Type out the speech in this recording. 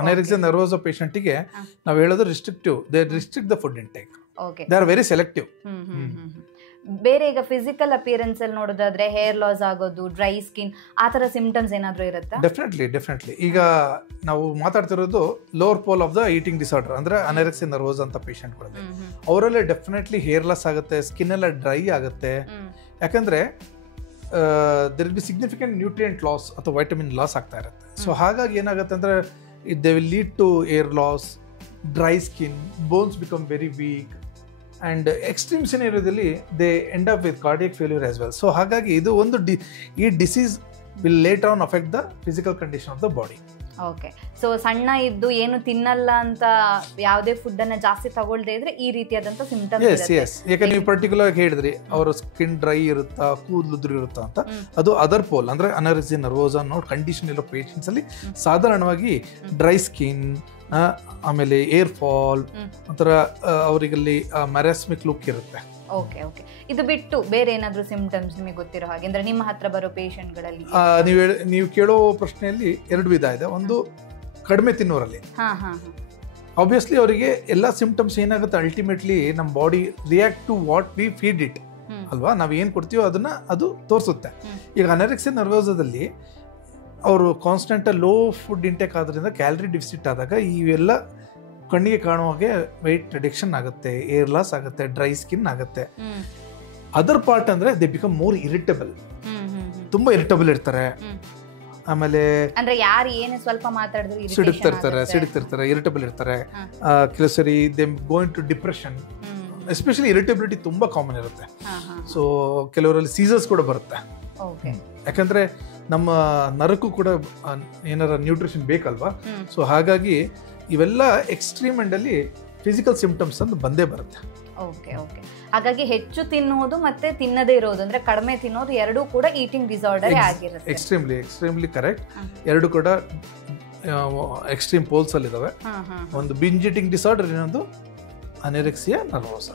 ಅನರೆಕ್ಸಿಯಾ ನರ್ವೋಸಾ ಪೇಷಂಟಿಗೆ ನಾವು ಹೇಳೋದು restrictive, they restrict the food intake, they are very selective. ಬೇರೆ ಈಗ ಫಿಸಿಕಲ್ ಅಪಿಯರೆನ್ಸ್ ಅಲ್ಲಿ ನೋಡೋದಾದ್ರೆ ಹೇರ್ ಲಾಸ್ ಆಗೋದು, ಡ್ರೈ ಸ್ಕಿನ್, ಆ ತರ ಸಿಂಪ್ಟಮ್ಸ್ ಏನಾದ್ರು ಇರುತ್ತಾ? ಡೆಫಿನೆಟ್ಲಿ. ಈಗ ನಾವು ಮಾತಾಡ್ತಿರೋದು lower pole of the eating disorder, ಅಂದ್ರೆ ಅನರೆಕ್ಸಿಯಾ ನರ್ವೋಸಾ ಅಂತ ಪೇಷಂಟ್ಗಳಲ್ಲಿ. ಅವರಲ್ಲಿ ಡೆಫಿನೆಟ್ಲಿ ಹೇರ್ ಲಾಸ್ ಆಗುತ್ತೆ, ಸ್ಕಿನ್ ಎಲ್ಲ ಡ್ರೈ ಆಗುತ್ತೆ. ಯಾಕಂದ್ರೆ there be significant nutrient loss ಅಥವಾ ವೈಟಮಿನ್ ಲಾಸ್ ಆಗ್ತಾ ಇರುತ್ತೆ. ಸೊ ಹಾಗಾಗಿ ಏನಾಗುತ್ತೆ ಅಂದರೆ they will lead to hair loss, dry skin, bones become very weak, and extreme ಸಿನೇರಿಯೋದಲ್ಲಿ they end up with cardiac failure as well. So ಹಾಗಾಗಿ ಇದು ಒಂದು ಈ disease will later on affect the physical condition of the body. Okay. So ಸಣ್ಣ ಇದ್ದು ಏನು ತಿನ್ನಲ್ಲ ಅಂತ ಯಾವುದೇ ಫುಡ್ ಅನ್ನ ಜಾಸ್ತಿ ತಗೊಳ್ದೇ ಇದ್ರೆ ಈ ರೀತಿಯಾದಂತ ಸಿಂಪ್ಟಮ್ಸ್. ಯಾಕಂದ್ರೆ ನೀವು ಪರ್ಟಿಕ್ಯುಲರ್ ಆಗಿ ಹೇಳಿದ್ರಿ ಅವರ ಸ್ಕಿನ್ ಡ್ರೈ ಇರುತ್ತಾ, ಕೂದಲು ಇರುತ್ತಾ ಅಂತ. ಅದು ಅದರ್ ಪೋಲ್ ಅಂದ್ರೆ ಅನರೆಕ್ಸಿಯಾ ನರ್ವೋಸಾ ಅನ್ನೋ ಕಂಡೀಷನ್ ಇರೋ ಪೇಷಂಟ್ಸ್ ಅಲ್ಲಿ ಸಾಧಾರಣವಾಗಿ ಡ್ರೈ ಸ್ಕಿನ್, ಆಮೇಲೆ ಏರ್ ಫಾಲ್, ಒಂಥರ ಅವರಿಗಲ್ಲಿ ಮ್ಯಾರಾಸ್ಮಿಕ್ ಲುಕ್ ಇರುತ್ತೆ. ಓಕೆ. ಇದು ಬಿಟ್ಟು ಬೇರೆ ಏನಾದ್ರು ಸಿಂಪ್ಟಮ್ಸ್ ನಿಮಗೆ ಗೊತ್ತಿರೋ ಹಾಗೆ, ಅಂದ್ರೆ ನಿಮ್ಮ ಹತ್ರ ಬರೋ ಪೇಷಂಟ್ಗಳಲ್ಲಿ? ನೀವು ಕೇಳೋ ಪ್ರಶ್ನೆಯಲ್ಲಿ ಎರಡು ವಿಧ ಇದೆ. ಒಂದು ಕಡಿಮೆ ತಿನ್ನೋರಲ್ಲಿ ಆಬ್ವಿಯಸ್ಲಿ ಅವರಿಗೆ ಎಲ್ಲ ಸಿಂಪ್ಟಮ್ಸ್ ಏನಾಗುತ್ತೆ, ಅಲ್ಟಿಮೇಟ್ಲಿ ನಮ್ಮ body react to what we feed it ಅಲ್ವಾ, ನಾವು ಏನು ಕೊಡ್ತೀವೋ ಅದನ್ನ ಅದು ತೋರಿಸುತ್ತೆ. ಈಗ ಅನರೆಕ್ಸಿಯಾ ನರ್ವೋಸಾದಲ್ಲಿ ಅವರು ಕಾನ್ಸ್ಟೆಂಟ್ ಲೋ ಫುಡ್ ಇಂಟೇಕ್ ಆದ್ರಿಂದ ಕ್ಯಾಲರಿ ಡಿಫಿಸಿಟ್ ಆದಾಗ ಇವೆಲ್ಲ ಕಣ್ಣಿಗೆ ಕಾಣುವ ಹಾಗೆ ವೆಯ್ಟ್ ರಿಡಕ್ಷನ್ ಆಗುತ್ತೆ, ಏರ್ ಲಾಸ್ ಆಗುತ್ತೆ, ಡ್ರೈ ಸ್ಕಿನ್ ಆಗುತ್ತೆ. ಅದರ್ ಪಾರ್ಟ್ ಅಂದ್ರೆ ದೇ ಬಿಕಮ್ ಮೋರ್ ಇರಿಟಬಲ್, ತುಂಬಾ ಇರಿಟಬಲ್ ಇರ್ತಾರೆ. ಆಮೇಲೆ ಅಂದ್ರೆ ಯಾರು ಏನು ಸ್ವಲ್ಪ ಮಾತಾಡಿದ್ರು ಸಿಡುಕ್ತಿರ್ತಾರೆ, ಇರಿಟಬಲ್ ಇರ್ತಾರೆ. ಕೆಲವು ಸರಿ they going to depression. Especially irritability ತುಂಬಾ ಕಾಮನ್ ಇರುತ್ತೆ. ಸೊ ಕೆಲವರಲ್ಲಿ ಸೀಸರ್ಸ್ ಕೂಡ ಬರುತ್ತೆ. ಯಾಕಂದ್ರೆ ನಮ್ಮ ನರಕ್ಕೂ ಕೂಡ ಏನಾರ ನ್ಯೂಟ್ರಿಷನ್ ಬೇಕಲ್ವಾ. ಸೊ ಹಾಗಾಗಿ ಇವೆಲ್ಲ ಎಕ್ಸ್ಟ್ರೀಮ್ ಎಂಡ್ ಅಲ್ಲಿ ಫಿಸಿಕಲ್ ಸಿಂಪ್ಟಮ್ಸ್ ಅಂತ ಬಂದೇ ಬರುತ್ತೆ. ಹಾಗಾಗಿ ಹೆಚ್ಚು ತಿನ್ನುವುದು ಮತ್ತೆ ತಿನ್ನದೇ ಇರೋದು, ಅಂದ್ರೆ ಕಡಿಮೆ ತಿನ್ನೋದು, ಎರಡೂ ಕೂಡ ಈಟಿಂಗ್ ಡಿಸಾರ್ಡರ್ ಆಗಿರುತ್ತೆ. Extremely correct. ಎರಡು ಕೂಡ ಎಕ್ಸ್ಟ್ರೀಮ್ ಪೋಲ್ಸ್ ಅಲ್ಲಿ ಇದಾವೆ. ಒಂದು ಬಿಂಜ್ ಈಟಿಂಗ್ ಡಿಸಾರ್ಡರ್, ಇನ್ನೊಂದು ಅನರೆಕ್ಸಿಯಾ ನರ್ವೋಸಾ.